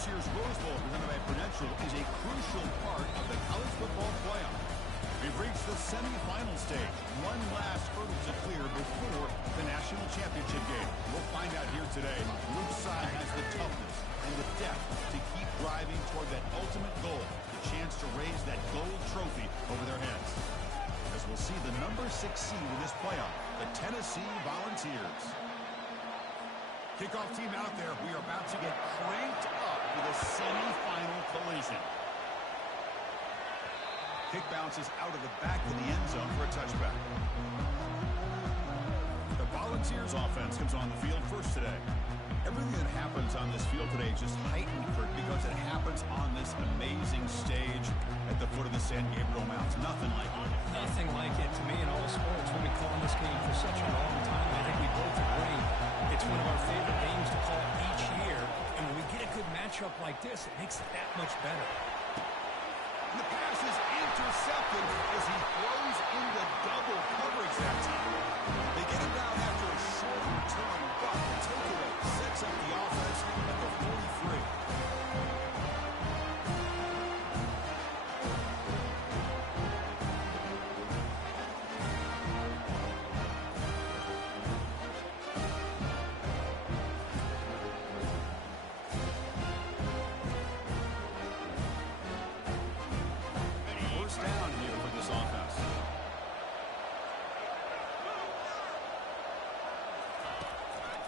This year's Rose Bowl presented by Prudential is a crucial part of the college football playoff. We've reached the semifinal stage. One last hurdle to clear before the national championship game. We'll find out here today which side has the toughness and the depth to keep driving toward that ultimate goal, the chance to raise that gold trophy over their heads. As we'll see the number 6 seed in this playoff, the Tennessee Volunteers. Kickoff team out there. We are about to get cranked up with a semifinal collision. Kick bounces out of the back of the end zone for a touchback. The Volunteers offense comes on the field first today. Everything that happens on this field today is just heightened, Kurt, because it happens on this amazing stage at the foot of the San Gabriel Mountains. Nothing like it. Nothing like it to me in all sports. We've been calling this game for such a long time. I think we both agree it's one of our favorite games to call each year. And when we get a good matchup like this, it makes it that much better. The pass is intercepted as he throws into double coverage that time. They get it down after a short return, but the takeaway sets up the offense at the 43.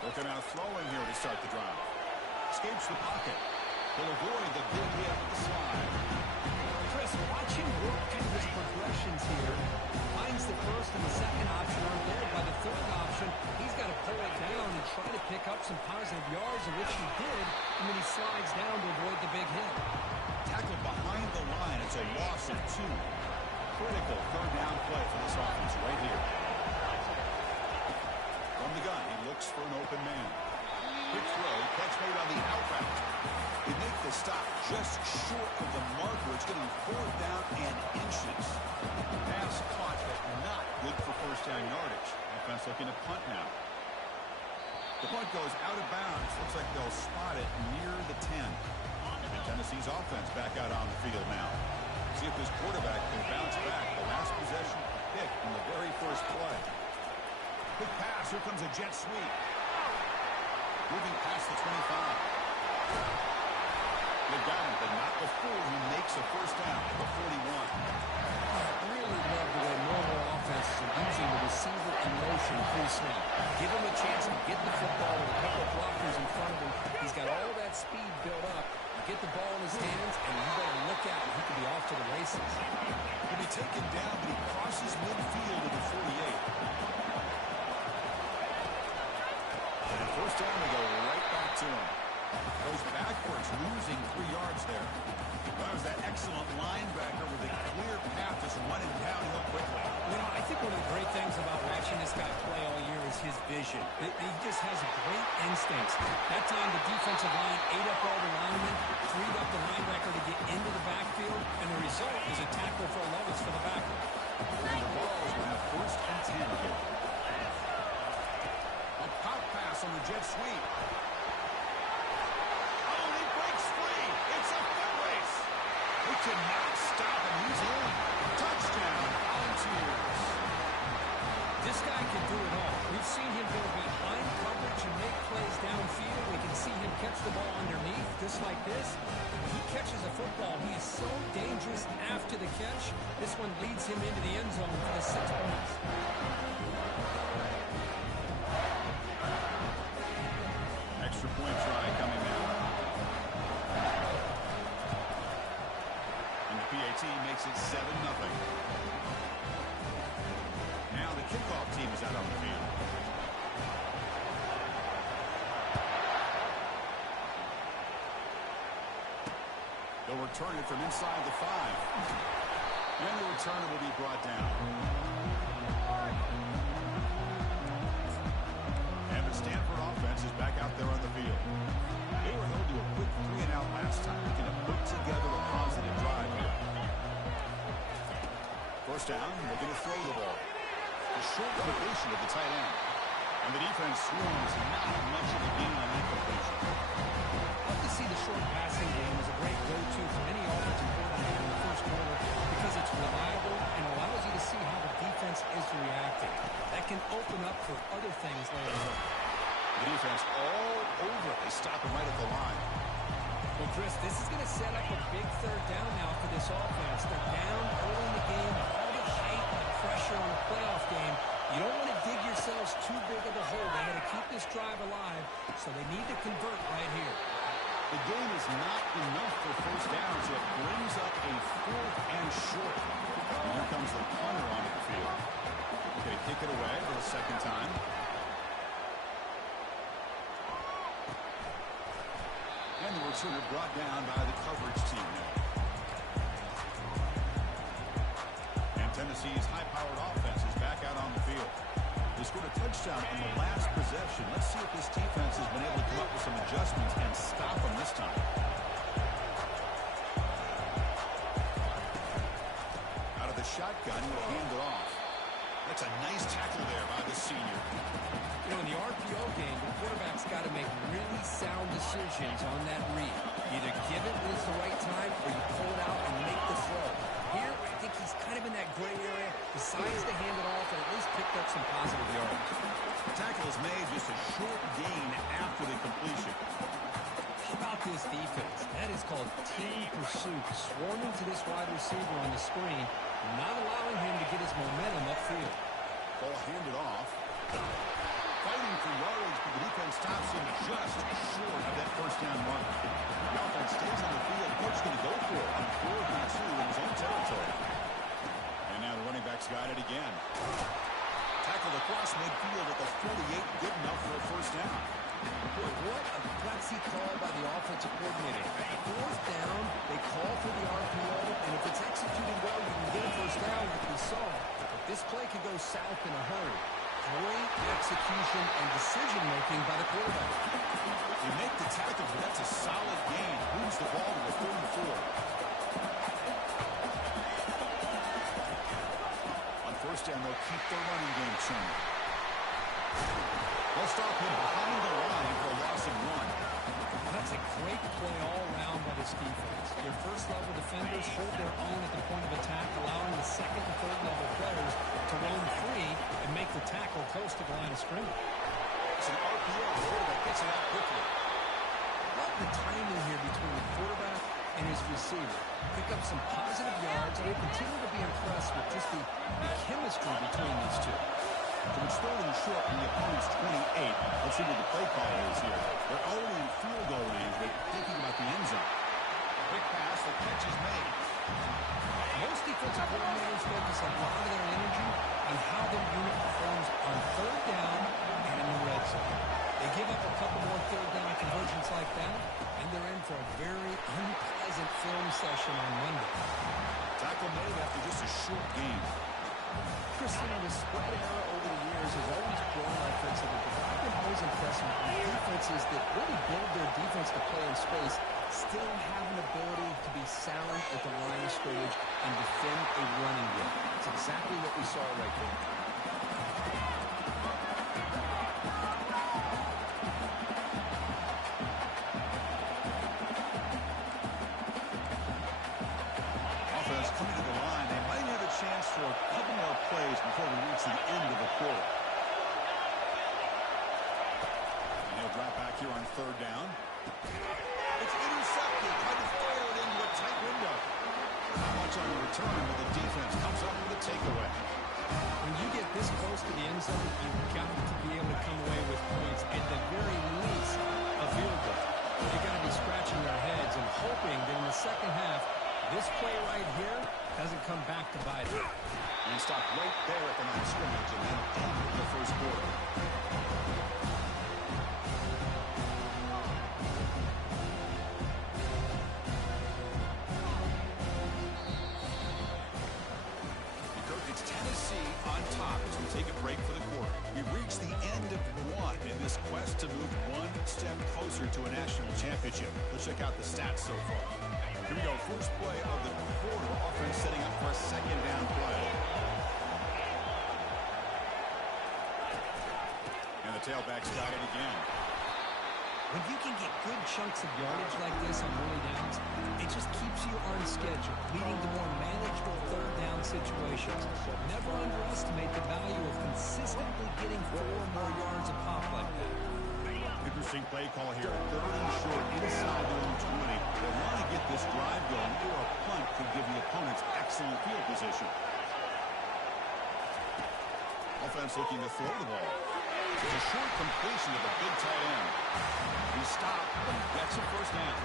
Looking out throwing here to start the drive. Escapes the pocket. Will avoid the big hit with the slide. Chris, watch him work through his progressions here. Finds the first and the second option aren't there. By the third option, he's got to pull it down and try to pick up some positive yards, of which he did, and then he slides down to avoid the big hit. Tackled behind the line. It's a loss of 2. Critical third down play for this offense right here. From the gun, he looks for an open man. Quick throw, catch made on the outroute. They make the stop just short of the marker. It's getting 4th down and inches. Pass caught, but not good for first down yardage. Offense looking to punt now. The punt goes out of bounds. Looks like they'll spot it near the 10. Tennessee's offense back out on the field now. See if this quarterback can bounce back. The last possession pick in the very first play. Quick pass. Here comes a jet sweep. Moving past the 25. They got him, but not before he makes a first down at the 41. I really love the way normal offenses are using the receiver in motion pre-snap. Give him a chance to get the football with a couple of blockers in front of him. He's got all that speed built up. You get the ball in his hands, and you better look out. He could be off to the races. He'll be taken down, but he crosses midfield to the 48. And first down, they go right back to him. Goes backwards, losing 3 yards there. That was that excellent linebacker with a clear path just running downhill quickly. You know, I think one of the great things about watching this guy play all year is his vision. He just has great instincts. That time, the defensive line ate up all the linemen, freed up the linebacker to get into the backfield, and the result is a tackle for a loss for the backer. And the Balls will have 1st and 10 here. A pop pass on the jet sweep. Oh, he breaks free. It's a foot race. He cannot stop him. He's in. Touchdown, Volunteers. This guy can do it all. We've seen him go behind coverage and make plays downfield. We can see him catch the ball underneath, just like this. When he catches a football, he is so dangerous after the catch. This one leads him into the end zone for the 6 points. Extra point try coming now. And the PAT makes it 7-0. Now the kickoff team is out on the field. They'll return it from inside the 5. And the returner will be brought down. And the Stanford offense is back out there on the field. They were held to a quick 3-and-out last time. Looking to put together a positive drive here. First down, looking to throw the ball. The short completion of the tight end. And the defense swarms not much of a gain on that completion. Love to see the short passing Chris, this is going to set up a big third down now for this offense. They're down early in the game, all the hype and the pressure on a playoff game. You don't want to dig yourselves too big of a hole. They got to keep this drive alive, so they need to convert right here. The game is not enough for first down, so it brings up a 4th and short. And here comes the punter onto the field. Okay, kick it away for the second time. And the returner brought down by the coverage team now. And Tennessee's high-powered offense is back out on the field. They scored a touchdown on the last possession. Let's see if this defense has been able to come up with some adjustments and stop them this time. Out of the shotgun, he'll hand it off. That's a nice tackle there by the senior. You know, in the RPO game, the quarterback's got to make really sound decisions on that read. Either give it when it's the right time, or you pull it out and make the throw. Here, I think he's kind of in that gray area, decides to hand it off, and at least picked up some positive yards. The tackle is made just a short gain after the completion. How about this defense? That is called team pursuit. Swarming to this wide receiver on the screen, not allowing him to get his momentum upfield. Ball handed off. Fighting for yardage, but the defense stops him just short of that first down mark. The offense stays on the field. Coach going to go for it on 4th and 2 in his own territory. And now the running back's got it again. Tackled across midfield at the 48, good enough for a first down. Boy, what a gutsy call by the offensive coordinator. 4th down, they call for the RPO, and if it's executed well, you can get a first down like we saw. But this play could go south in a hurry. Great execution and decision-making by the quarterback. You make the tackle, but that's a solid gain. Moves the ball to the 34. On first down, they'll keep their running game churning. They'll stop him behind the line for a loss of 1. That's a great play all around by this defense. Your first-level defenders hold their own at the point of attack, allowing the second and third-level players to roam free and make the tackle close to the line of scrimmage. It's an RPO. The quarterback gets it out quickly. Love the timing here between the quarterback and his receiver. Pick up some positive yards, and we'll continue to be impressed with just the chemistry between these two. So it's 3rd and short from the opponent's 28. Let's see what the play call is here. They're already in field goal range, but thinking about the end zone. Quick pass, the catch is made. Most defensive coordinators focus a lot of their energy on how their unit performs on 3rd down and in the red zone. They give up a couple more 3rd down conversions like that, and they're in for a very unpleasant film session on Monday. Tackle made after just a short game. Chris, you know, the spread era over the years has always grown offensively, but I've been always impressed with defenses that really build their defense to play in space, still have an ability to be sound at the line of scrimmage and defend a running game. It's exactly what we saw right there. Offense coming to the line. They might have a chance for a couple more plays before we reach the end of the quarter. And he'll drop back here on 3rd down. It's intercepted. Tried to fire it into a tight window. Not much on the return, but the defense comes up with a takeaway. When you get this close to the end zone, you've got to be able to come away with points, at the very least a field goal. You've got to be scratching their heads and hoping that in the second half, this play right here doesn't come back to bite it. And stop right there at the line of scrimmage and then end the first quarter. It's Tennessee on top as we take a break for the quarter. We've reached the end of 1 in this quest to move one step closer to a national championship. Let's check out the stats so far. Here we go. First play of the quarter. Offense setting up for a 2nd down play. And the tailback's got it again. When you can get good chunks of yardage like this on early downs, it just keeps you on schedule, leading to more manageable 3rd down situations. Never underestimate the value of consistently getting 4 more yards a pop like that. Interesting play call here. 3rd and short inside the own 20. The goal or a punt could give the opponents excellent field position. Offense looking to throw the ball. It's a short completion to the big tight end. He stopped, but he gets a first down.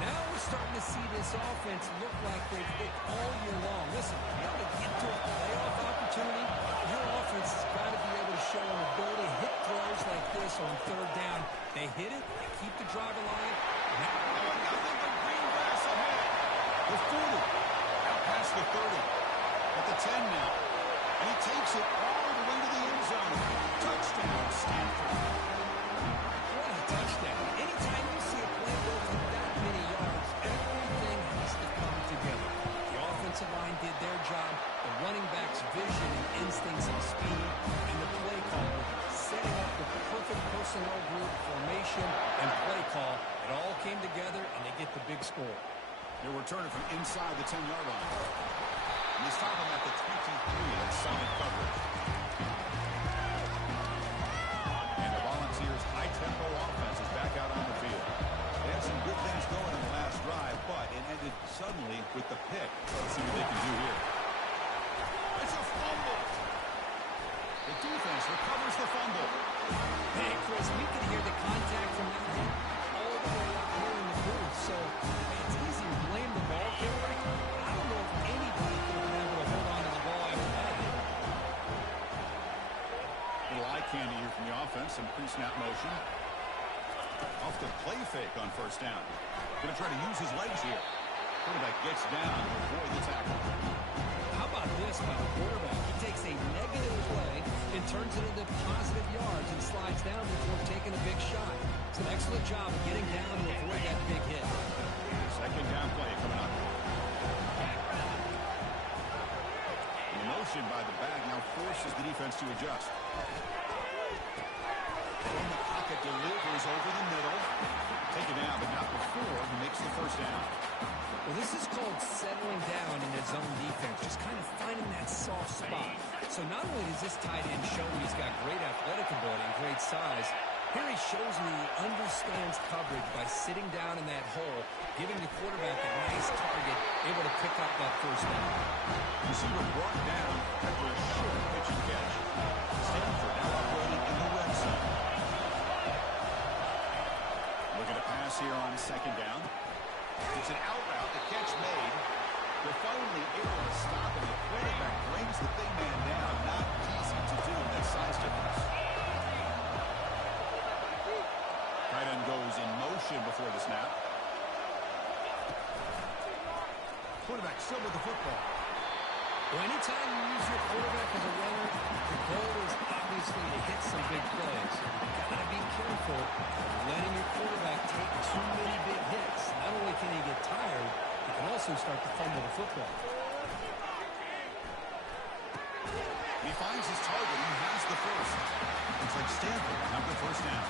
Now we're starting to see this offense look like they've looked all year long. Listen, you got to get to a playoff opportunity. Your offense has got to be able to show an ability to hit throws like this on third down. They hit it, they keep the drive alive. Now nothing but green grass ahead. The 40, out past the 30, at the 10 now. And he takes it all the way to the end zone. Touchdown, Stanford. What a touchdown. Anytime you see a play go for that many yards, everything has to come together. The offensive line did their job, the running back's vision and instincts and speed, and the play caller setting up the perfect personnel group, formation, and play call. It all came together, and they get the big score. They're returning from inside the 10-yard line. And they stop him at the 23. That's solid coverage. And the Volunteers' high-tempo offense is back out on the field. They had some good things going in the last drive, but it ended suddenly with the pick. Let's see what they can do here. It's a fumble. The defense recovers the fumble. Hey, Chris, we can hear the contact from that hit all the way up here in the booth, so it's easy to blame the ball carrier. I don't know if anybody could have been able to hold on to the ball after that hit. Little eye candy here from the offense. Some pre-snap motion. Off the play fake on first down. Going to try to use his legs here. Quarterback gets down to avoid the tackle. How about this by the quarterback? He takes a negative play and turns it into positive yards and slides down before taking a big shot. It's an excellent job of getting down to avoid that big hit. Second down play coming up. And the motion by the back now forces the defense to adjust. From the pocket, delivers over the middle. Taken down, but not before he makes the first down. Well, this is called settling down in his own defense, just kind of finding that soft spot. So not only does this tight end show he's got great athletic ability and great size, here he shows me he understands coverage by sitting down in that hole, giving the quarterback a nice target, able to pick up that first down. Receiver brought down after a short pitch and catch. Stanford now operating in the red zone. Looking to pass here on second down. It's an out route, the catch made. They're finally able to stop him. The quarterback brings the big man down. Not easy to do in that size difference. Tight end goes in motion before the snap. Quarterback still with the football. Well, anytime you use your quarterback as a runner, the goal is obviously to hit some big plays. You've got to be careful of letting your quarterback take too many big hits. Not only can he get tired, he can also start to fumble the football. He finds his target. He has the first. Looks like Stanford will have the first down.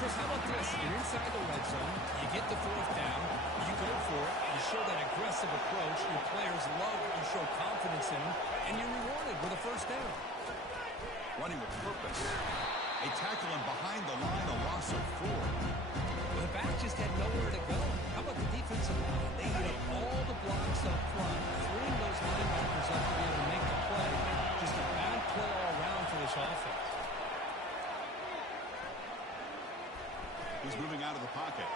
Chris, how about this? You're inside the red zone. You get the fourth down. You go for it. You show that aggressive approach. Your players love it. You show confidence in them. And you're rewarded with a first down. Running with purpose. They tackle him behind the line, a loss of 4. Well, the back just had nowhere to go. How about the defensive line? They hit up all the blocks up front, freeing those linebackers up to be able to make the play. Just a bad play all around for this offense. He's moving out of the pocket.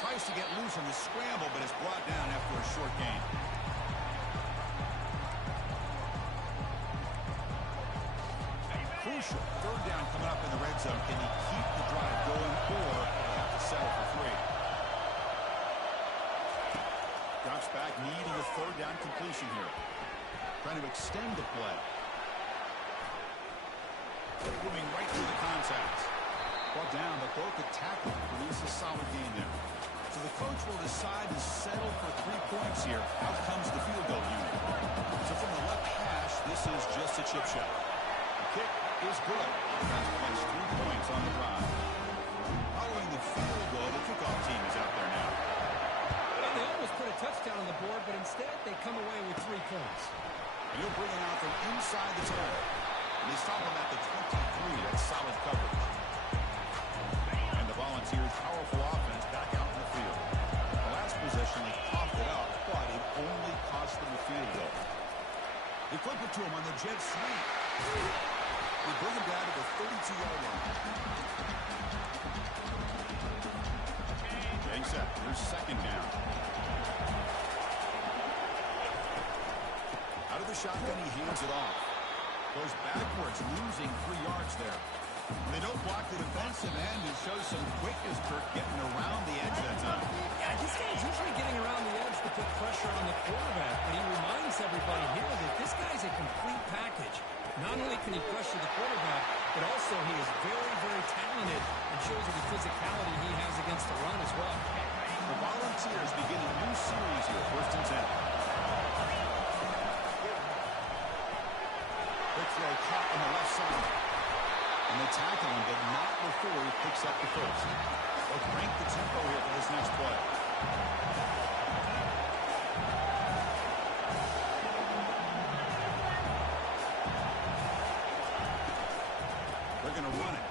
Tries to get loose on the scramble, but is brought down after a short gain. Crucial. Third down coming up in the red zone. Can he keep the drive going, or have to settle for 3? Drops back, needing a third down completion here. Trying to extend the play. Moving right through the contacts. Brought down, but broke a tackle. Produces a solid gain there. So the coach will decide to settle for 3 points here. Out comes the field goal unit. So from the left hash, this is just a chip shot. The kick is good. That's placed 3 points on the drive. Following the field goal, the kickoff team is out there now. Well, they almost put a touchdown on the board, but instead they come away with 3 points. And he'll bring it out from inside the 10. And they stop him at the 23. That's solid coverage. And the Volunteers' powerful offense back out in the field. jet sweep. They bring him down to the 32-yard line. Getting set. Here's second down. Out of the shotgun, he hands it off. Goes backwards, losing 3 yards there. They don't block the defensive end and show some quickness, Kirk, getting around the edge that time. Yeah, this guy's usually getting around the edge to put pressure on the quarterback, but he reminds everybody here that this guy's a complete package. Not only can he pressure the quarterback, but also he is very, very talented and shows you the physicality he has against the run as well. The Volunteers begin a new series here, 1st and 10. Big throw caught on the left side. And they tackle him, but not before he picks up the first. They'll crank the tempo here for this next play. They're going to run it.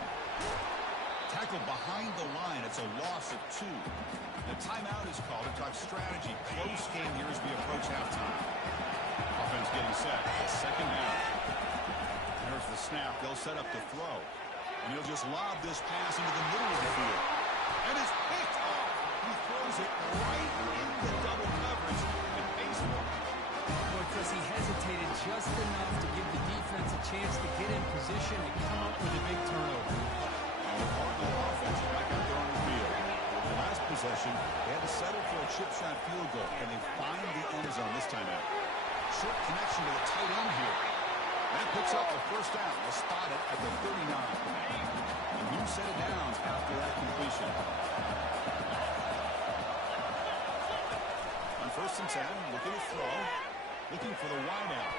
Tackled behind the line. It's a loss of 2. The timeout is called to talk strategy. Close game here as we approach halftime. Offense getting set. It's second down. There's the snap. They'll set up the throw. And he'll just lob this pass into the middle of the field. And it's picked off. He throws it right into double coverage and pays for it. Because he hesitated just enough to give the defense a chance to get in position and come up with a big turnover. The Cardinal offense back out there on the field. The last possession, they had to settle for a chip shot field goal. And they find the end zone this time out. Short connection to the tight end here. That picks up the first down. They'll spot it at the 39. And you set it down after that completion. On 1st and 10, looking to throw. Looking for the wide out.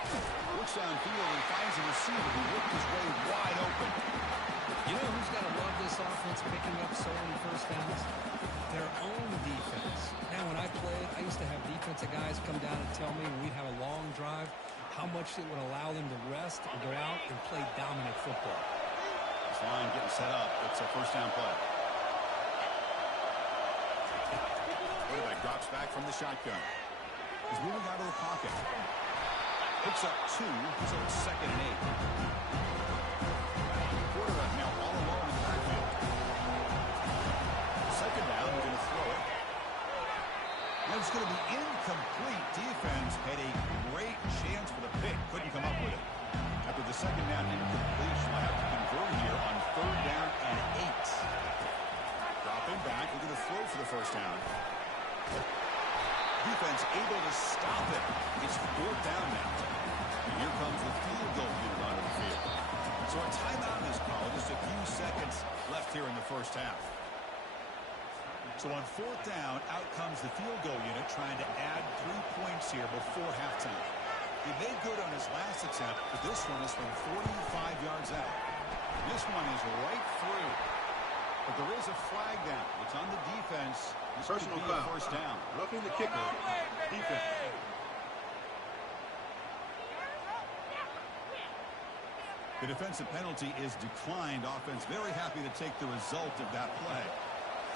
Looks downfield and finds a receiver who worked his way wide open. You know who's got to love this offense picking up so many first downs? Their own defense. Now, when I played, I used to have defensive guys come down and tell me when we'd have a long drive how much it would allow them to rest and go out and play dominant football. This line getting set up. It's a first down play. Quarterback drops back from the shotgun. He's moving out of the pocket. Picks up 2, so it's second and 8. Quarterback now all alone in the backfield. Second down, we're going to throw it. And it's going to be incomplete. Defense had a great chance for the pick. Couldn't come up with it. After the second down incompletion, I have to convert here on 3rd down and 8. Dropping back, we're going to throw for the first down. Defense able to stop it. It's 4th down now. And here comes the field goal unit onto the field. So a timeout is called. Just a few seconds left here in the first half. So on 4th down, out comes the field goal unit trying to add 3 points here before halftime. He made good on his last attempt, but this one is from 45 yards out. This one is right through. But there is a flag down. It's on the defense. This Personal could be a foul. first down. Roughing the kicker. Defense. The defensive penalty is declined. Offense very happy to take the result of that play.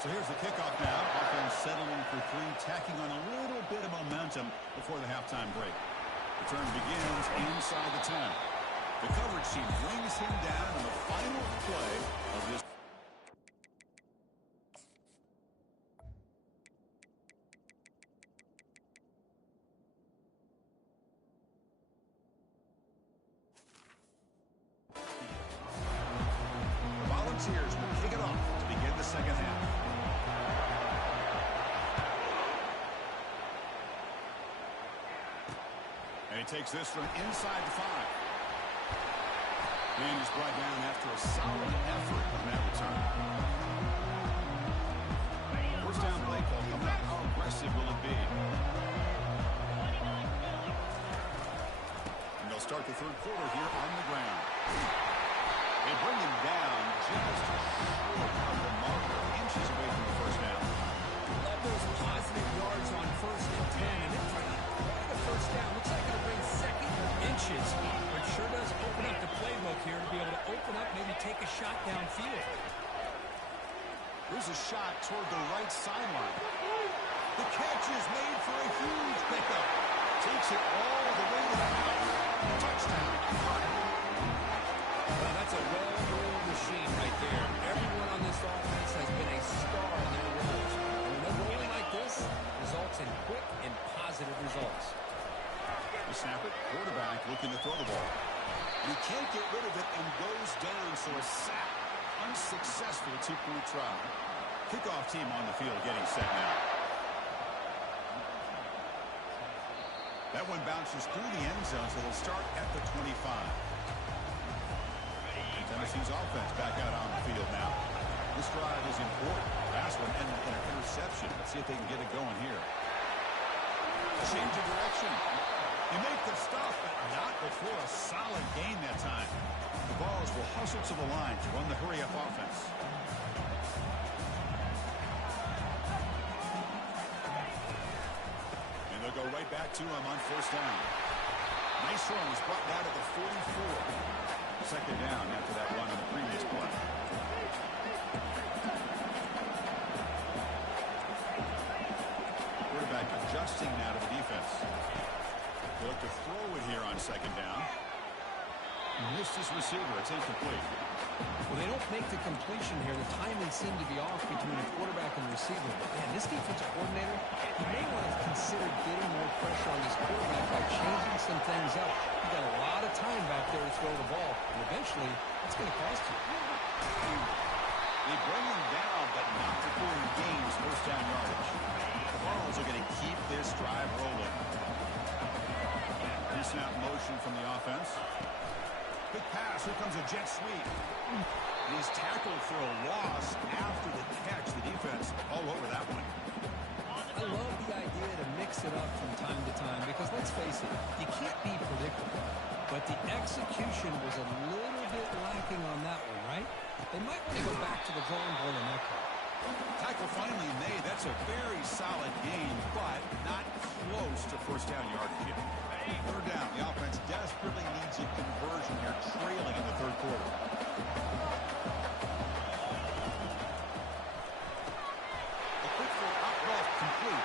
So here's the kickoff now. Offense settling for 3, tacking on a little bit of momentum before the halftime break. Return begins inside the 10. The coverage team brings him down on the final play of this. The Volunteers will kick it off to begin the second half. And he takes this from inside the 5. And is brought down after a solid effort on that return. First down play call coming up. How aggressive will it be? And they'll start the 3rd quarter here on the ground. They bring him down just short of the marker, inches away from the first down. Love those positive yards on 1st and 10, and then trying to play the first down. Looks like it'll bring second inches, but sure does open up the playbook here to be able to open up, maybe take a shot downfield. Here's a shot toward the right sideline. The catch is made for a huge pickup. Takes it all the way to the house. Touchdown. Well, that's a well-oiled machine right there. Everyone on this offense has been a star in their roles. When they're rolling like this, results in quick and positive results. The snap it. Quarterback looking to throw the ball. He can't get rid of it and goes down, so a sack. Unsuccessful two-point try. Kickoff team on the field getting set now. That one bounces through the end zone, so they'll start at the 25. And Tennessee's offense back out on the field now. This drive is important. Last one ended in an interception. Let's see if they can get it going here. Change of direction. You make the stop, but not before a solid gain that time. The Vols will hustle to the line to run the hurry-up offense. And they'll go right back to him on first down. Nice run was brought down to the 44. Second down after that run on the previous play. Quarterback adjusting now to the defense. They look to throw it here on second down. Missed his receiver. It's incomplete. Well, they don't make the completion here. The timing seemed to be off between the quarterback and the receiver. But, man, this defensive coordinator, he may want to consider getting more pressure on this quarterback by changing some things up. He got a lot of time back there to throw the ball. And eventually, it's going to cost you. They bring him down, but not before he gains first down yardage. The Vols are going to keep this drive rolling. Pre-snap motion from the offense. Quick pass. Here comes a jet sweep. He's tackled for a loss after the catch. The defense all over that one. I love the idea to mix it up from time to time because, let's face it, you can't be predictable. But the execution was a little bit lacking on that one, right? They might want to go back to the drawing board on that call. Tackle finally made. That's a very solid gain, but not close to first down yardage yet. Third down. The offense desperately needs a conversion here, trailing in the third quarter. A quick throw out left, complete.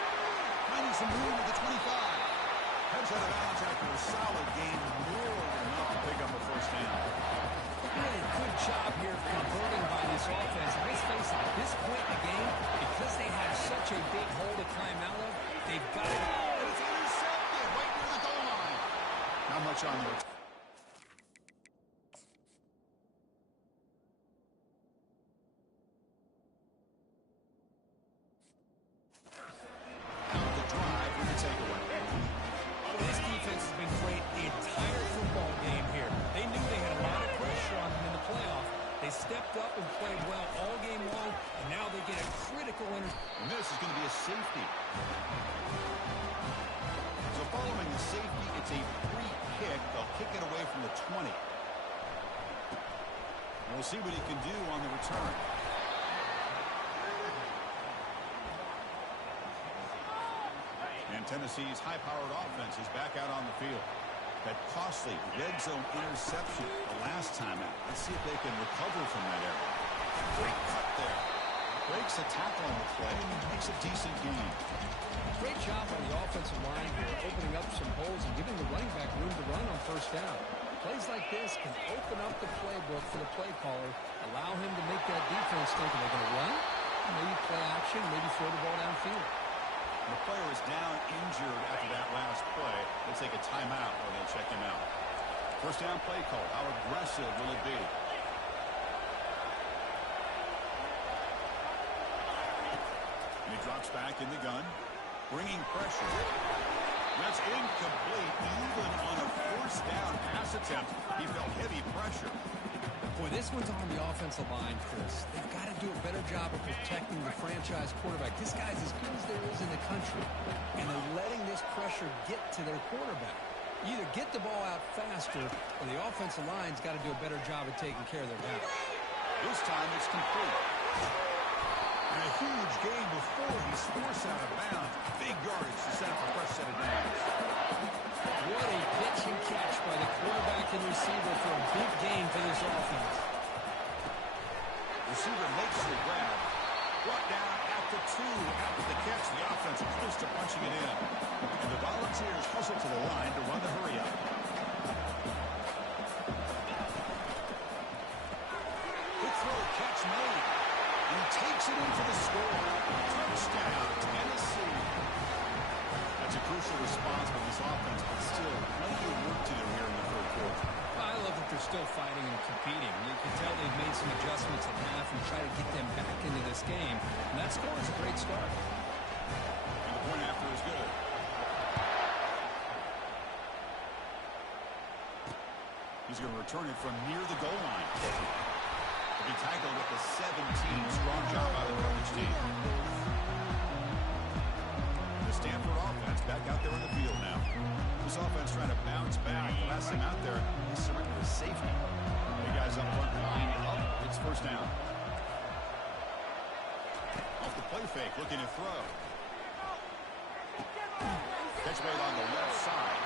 Finding some room at the 25. Heads out of bounds after a solid gain, more than enough to pick up a first down. Really good job here converting by this offense. And let's face it, at this point in the game, because they have such a big hole to climb out of, they've got to... It's intercepted right near the goal line. Not much on there. The drive with the takeaway. Well, this defense has been great the entire football game here. They knew they had a lot of pressure on them in the playoff. They stepped up and played well all game long, and now they get a critical interception. And this is going to be a safety. So following the safety, it's a free kick. They'll kick it away from the 20. And we'll see what he can do on the return. And Tennessee's high-powered offense is back out on the field. That costly red zone interception the last time out. Let's see if they can recover from that error. Great cut there. Breaks a tackle on the play and makes a decent gain. Great job on the offensive line here, opening up some holes and giving the running back room to run on first down. Plays like this can open up the playbook for the play caller, allow him to make that defense think, are they going to run? Maybe play action, maybe throw the ball downfield. The player is down injured after that last play. They'll take a timeout or they'll check him out. First down play call. How aggressive will it be? And he drops back in the gun, bringing pressure. That's incomplete. Even on a first down pass attempt, he felt heavy pressure. Boy, this one's on the offensive line, Chris. They've got to do a better job of protecting the franchise quarterback. This guy's as good as there is in the country, and they're letting this pressure get to their quarterback. You either get the ball out faster, or the offensive line's got to do a better job of taking care of their guys. This time it's complete. And a huge gain before he's forced out of bounds. Big yardage to set up a fresh set of downs. What a pitch and catch by the quarterback and receiver for a big gain for this offense. Receiver makes the grab. Brought down at the 2 after the catch. The offense close to punching it in. And the Volunteers hustle to the line to run the hurry up. catch made. And he takes it in for the score. Touchdown, Tennessee. That's a crucial response from this offense, but still plenty of work to do here in the third quarter. I love that they're still fighting and competing. You can tell they've made some adjustments at half and try to get them back into this game. And that score is a great start. And the point after is good. He's going to return it from near the goal line. He'll be tackled with the 17. Strong job by the coverage team. The Stanford offense back out there on the field now. This offense trying to bounce back. Last time out there, they surrendered a safety. The guys up front line up. It's first down. Off the play fake, looking to throw. Catch made on the left side.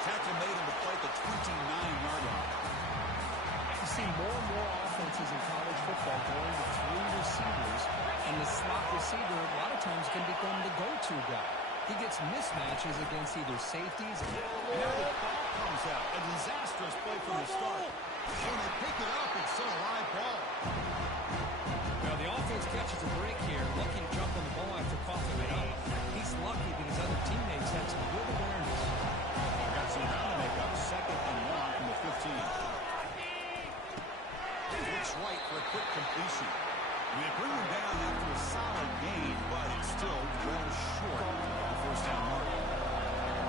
Tackle made him to play at the 29-yard line. You see more and more offenses in college football going to three receivers, and the slot receiver a lot of times can become the go-to guy. He gets mismatches against either safeties. And now the ball comes out. A disastrous play from the start. When they pick it up, it's still a live ball. Well, the offense catches a break here, lucky to jump on the ball after coughing it up. He's lucky that his other teammates had some good awareness. Got some ground to make up. 2nd and 1 from the 15. Looks right for a quick completion. They bring him down after a solid gain, but it's still well short of the first down mark.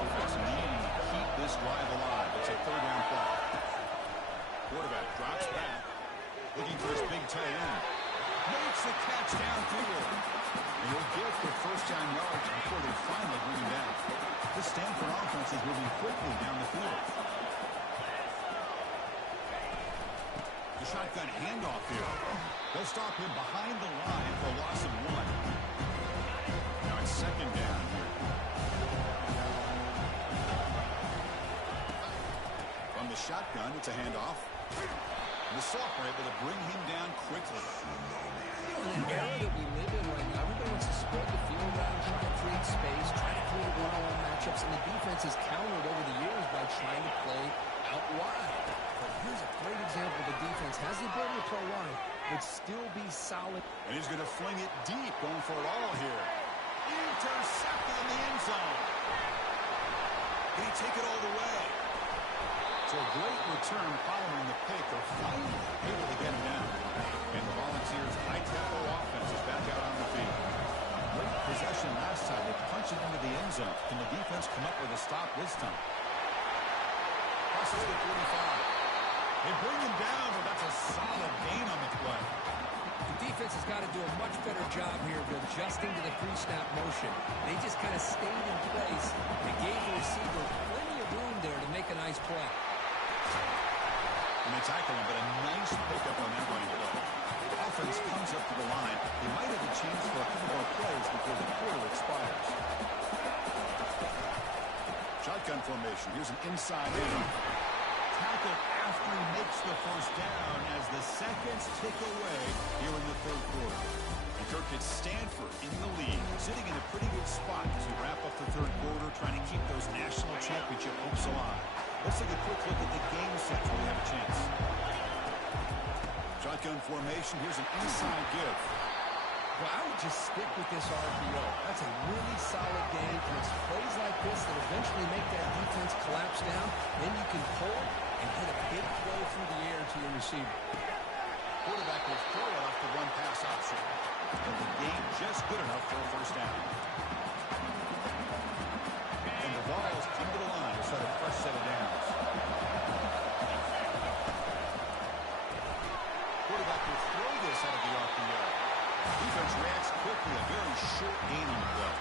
Offense needing to keep this drive alive. It's a 3rd down play. Quarterback drops back, looking for his big tight end. Makes the catch downfield. And he'll give for first down yards before they finally bring him down. The Stanford offense is moving quickly down the field. The shotgun handoff here. They'll stop him behind the line for a loss of 1. Now it's 2nd down here. From the shotgun, it's a handoff. And the Sophomore able to bring him down quickly. In the era that we live in right now, everybody wants to spread the field around, try to create space, try to create one-on-one matchups, and the defense has countered over the years by trying to play out wide. But here's a great example. The defense has the ability to play wide, but still be solid. And he's going to fling it deep, going for it all here. Intercepted in the end zone. Can he take it all the way? So a great return following the pick. They're finally able to get him down. And the Volunteers' high-tempo offense is back out on the field. Great possession last time. They punched it into the end zone. Can the defense come up with a stop this time? Crosses the 45. They bring him down, but that's a solid gain on the play. The defense has got to do a much better job here of adjusting to the pre-snap motion. They just kind of stayed in place. They gave the receiver plenty of room there to make a nice play. And they tackle him, but a nice pickup on that running play. The offense comes up to the line. They might have a chance for a couple more plays before the quarter expires. Shotgun formation. Here's an inside in. Tackle after he makes the first down as the seconds tick away here in the third quarter. And Kirk, it's Stanford in the lead, sitting in a pretty good spot as we wrap up the third quarter, trying to keep those national championship hopes alive. Let's take a quick look at the game sets when we have a chance. Shotgun formation. Here's an inside give. Well, I would just stick with this RPO. That's a really solid game, and it's plays like this that eventually make that defense collapse down. Then you can pull and hit a big throw through the air to your receiver. Quarterback will throw it off the one-pass option. And the game just good enough for a first down. And the Vols come to the line to start a fresh set of downs. Quarterback will throw this out of the RPO. Defense reacts quickly, a very short gain on the play.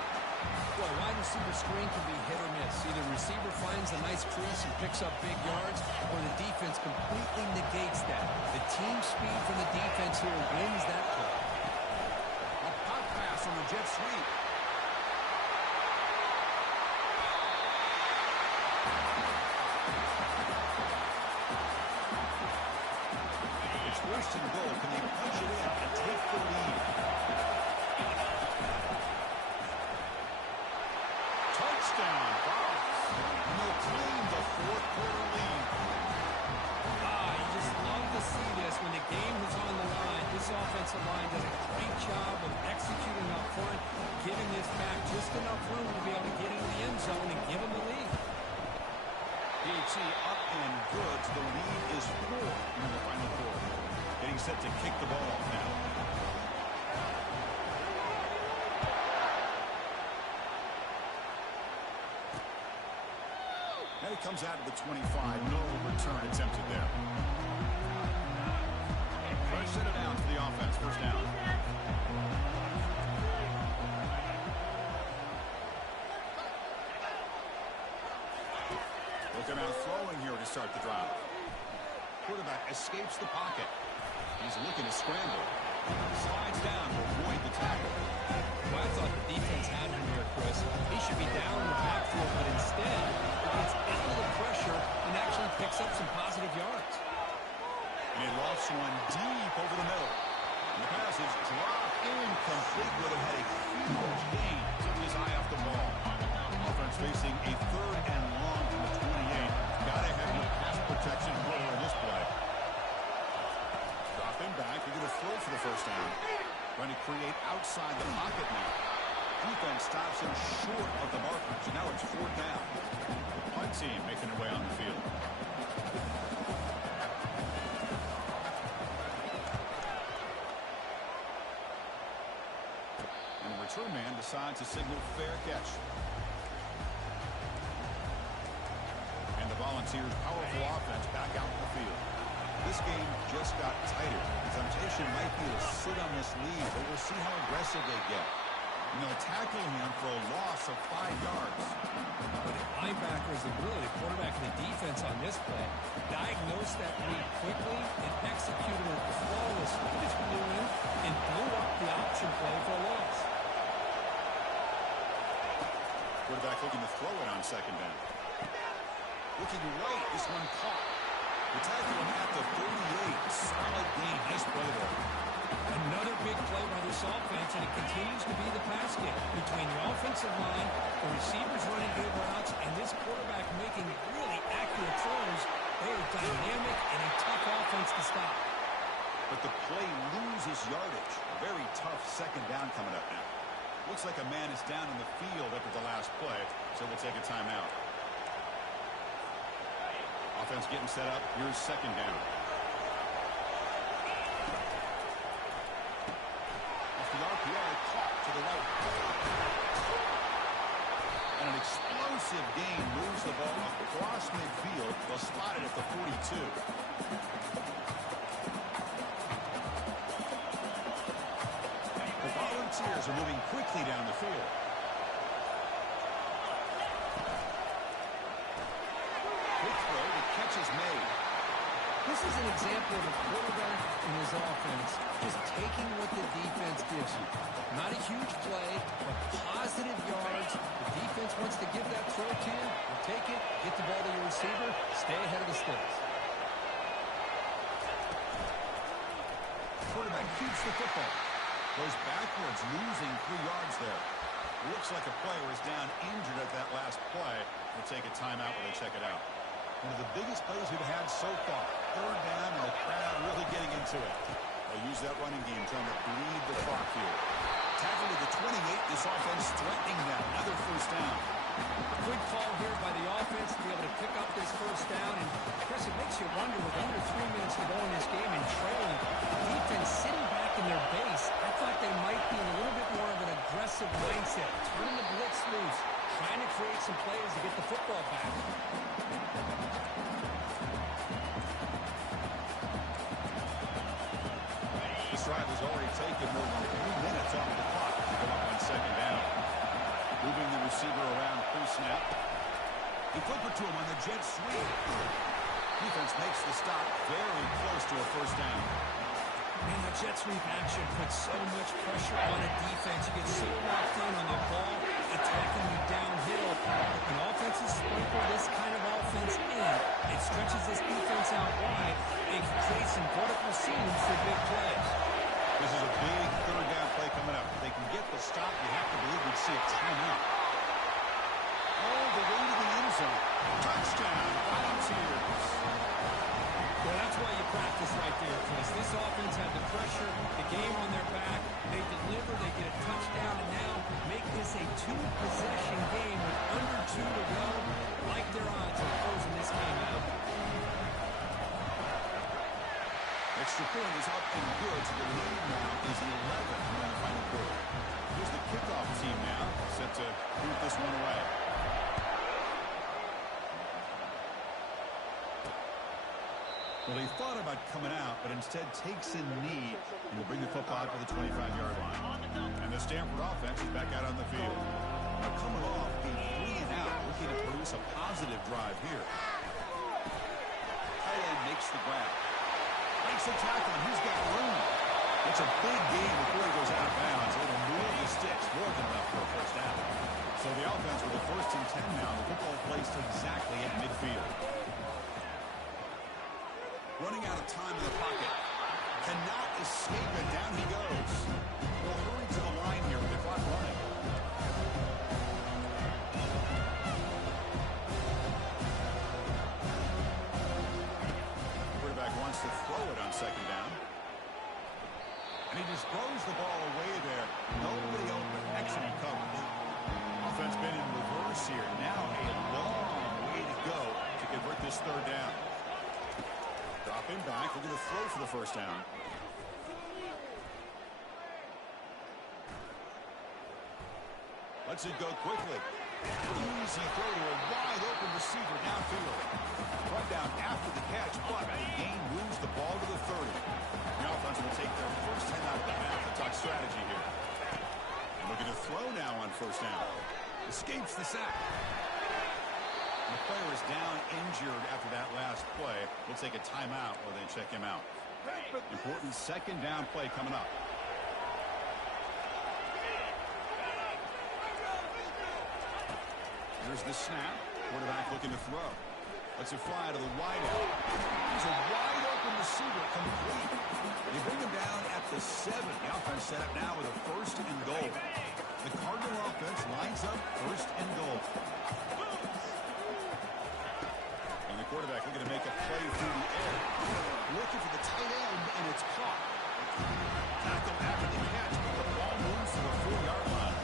Well, wide receiver screen can be hit or miss. Either receiver finds a nice crease and picks up big yards, or the defense completely negates that. The team speed from the defense here wins that play. A pop pass on the jet sweep. It's first and goal. Can they punch it in and take the lead? Touchdown, Vols. And they'll claim the fourth quarter lead. You just love to see this when the game is on the line. This offense zone and give them the lead. Y18 up and good. The lead is 4 in the final quarter. Getting set to kick the ball off now. And it comes out of the 25. No return attempted there. First set it down for the offense. First down. Looking out throwing here to start the drive. Quarterback escapes the pocket. He's looking to scramble. Slides down to avoid the tackle. Well, I thought the defense had him here, Chris. He should be down in the backfield, but instead he gets out of the pressure and actually picks up some positive yards. And he lofts one deep over the middle. And the pass is dropped incomplete. Would have had a huge gain. Took his eye off the ball. Offense facing a 3rd and long from the 28. Got to have your pass protection player on this play. Dropping back. They're going to throw for the first down. Trying to create outside the pocket now. Defense stops him short of the markers. And now it's 4th down. Punt team making their way on the field. And the return man decides to signal fair catch. And the Volunteers' powerful offense back out in the field. This game just got tighter. The temptation might be to sit on this lead, but we'll see how aggressive they get. And they'll tackle him for a loss of 5 yards. But the linebackers and really the quarterback and the defense on this play diagnosed that read quickly and executed it flawlessly. He just blew in and blew up the option play for a loss. Quarterback looking to throw it on 2nd down. Looking right, this one caught. The tackle him at the 38. Solid gain. Nice play there. Another big play by this offense, and it continues to be the pass game between the offensive line, the receivers running good routes, and this quarterback making really accurate throws. They are dynamic and a tough offense to stop. But the play loses yardage. Very tough 2nd down coming up now. Looks like a man is down in the field after the last play, so we'll take a timeout. Offense getting set up. Here's 2nd down. Off the RPO, caught to the right. And an explosive gain moves the ball across midfield. Well spotted at the 42. The Volunteers are moving quickly down the field. Catch is made. This is an example of a quarterback in his offense just taking what the defense gives you. Not a huge play, but positive yards. The defense wants to give that throw to you. You'll take it, get the ball to your receiver, stay ahead of the sticks. Quarterback keeps the football. Goes backwards, losing 3 yards there. Looks like a player is down injured at that last play. We'll take a timeout when they check it out. One of the biggest plays we've had so far. 3rd down and the crowd really getting into it. They'll use that running game trying to bleed the clock here. Tackle to the 28. This offense threatening them. Another 1st down. Good call here by the offense to be able to pick up this 1st down. And, Chris, it makes you wonder with under 3 minutes to go in this game and trailing, the defense sitting back in their base. I thought they might be in a little bit more of an aggressive mindset, turning the blitz loose, trying to create some plays to get the football back. This drive has already taken more than 3 minutes off the clock to go up on 2nd down. Moving the receiver around pre-snap. He flip it to him on the jet sweep. Defense makes the stop very close to a 1st down. Man, the jet sweep action puts so much pressure on a defense. You get so locked in on the ball, attacking you downhill. When offenses sprinkle this kind of offense in, it stretches this defense out wide and can create some vertical seams for big plays. This is a big 3rd down play coming up. If they can get the stop, you have to believe we'd see a timeout. All the way to the end zone. Touchdown, Volunteers. Well, that's why you practice right there, Chris. This offense had the pressure, the game on their back. They deliver, they get a touchdown, and now make this is a two-possession game with under 2 to go. Like their odds of closing this game out. Extra point is up and good, so the lead now is 11 in the final quarter. Here's the kickoff team now, set to boot this one away. Well, he thought about coming out, but instead takes a knee and will bring the football out to the 25-yard line. And the Stanford offense is back out on the field. Now coming off a 3-and-out, looking to produce a positive drive here. Tight end makes the grab. Makes the tackle, and he's got room. It's a big game before he goes out of bounds. It'll move the sticks more than enough for a first down. So the offense with the 1st and 10 now. The football placed exactly at midfield. Running out of time in the pocket. Cannot escape it. Down he goes. Will hurry to the line here with the clock running. Quarterback wants to throw it on 2nd down. And he just throws the ball away there. Nobody open. Excellent coverage. Offense been in reverse here. Now a long way to go to convert this 3rd down. Drop him back. We're going to throw for the 1st down. Lets it go quickly. Easy throw to a wide open receiver downfield. Brought down after the catch, but the gain moves the ball to the 30. The offense will take their first 10 out of the half. The top strategy here. And looking to throw now on 1st down. Escapes the sack. The player is down injured after that last play. We'll take a timeout while they check him out. Important 2nd down play coming up. Here's the snap. Quarterback looking to throw. Lets it fly to the wideout. He's a wide open receiver, complete. They bring him down at the 7. The offense set up now with a 1st and goal. The Cardinal offense lines up 1st and goal. Quarterback looking to make a play through the air. Looking for the tight end, and it's caught. Tackle after the catch, but the ball moves to the 4-yard line.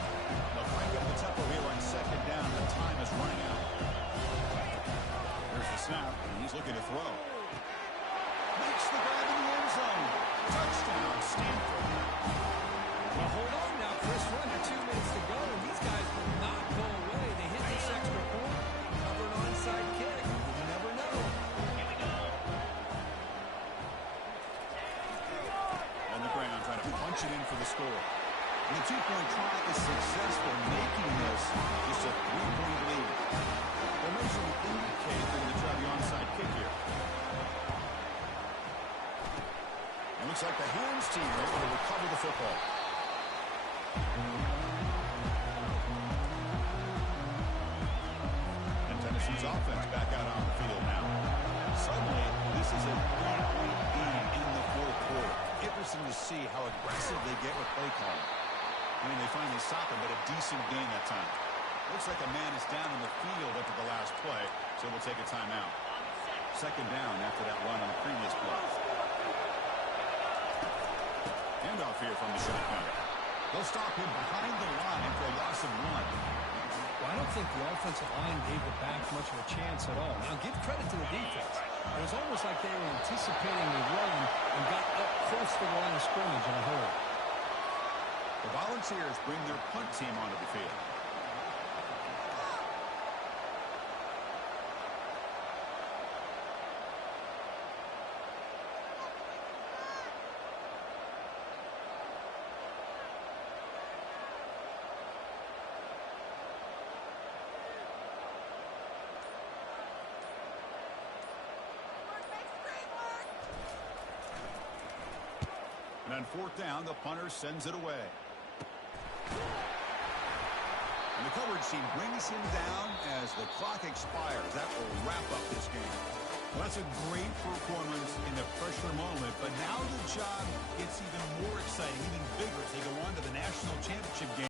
They'll crank up the tempo here on 2nd down. The time is running out. There's the snap, and he's looking to throw. Makes the grab in the end zone. Touchdown, Stanford. Well, hold on now, Chris. We're under 2 minutes to go, and these guys will not go away. They hit this extra point, cover an onside kick. Punch it in for the score. And the 2-point try is successful, making this just a 3-point lead. Formation would indicate they're going to try the onside kick here. It looks like the hands team are able to recover the football. And Tennessee's offense back out on the field now. Suddenly, this is a 3-point lead in the 4th quarter. Interesting to see how aggressive they get with play calling. I mean, they finally stop him, but a decent gain that time. Looks like a man is down in the field after the last play, so we'll take a timeout. 2nd down after that run on the previous play. Handoff here from the shotgun. They'll stop him behind the line for a loss of 1. Well, I don't think the offensive line gave the back much of a chance at all. Now, give credit to the defense. It was almost like they were anticipating the run and got up close to the line of scrimmage in a hurry. The Volunteers bring their punt team onto the field. And on 4th down, the punter sends it away. And the coverage team brings him down as the clock expires. That will wrap up this game. Well, that's a great performance in the pressure moment, but now the job gets even more exciting, even bigger as they go on to the national championship game.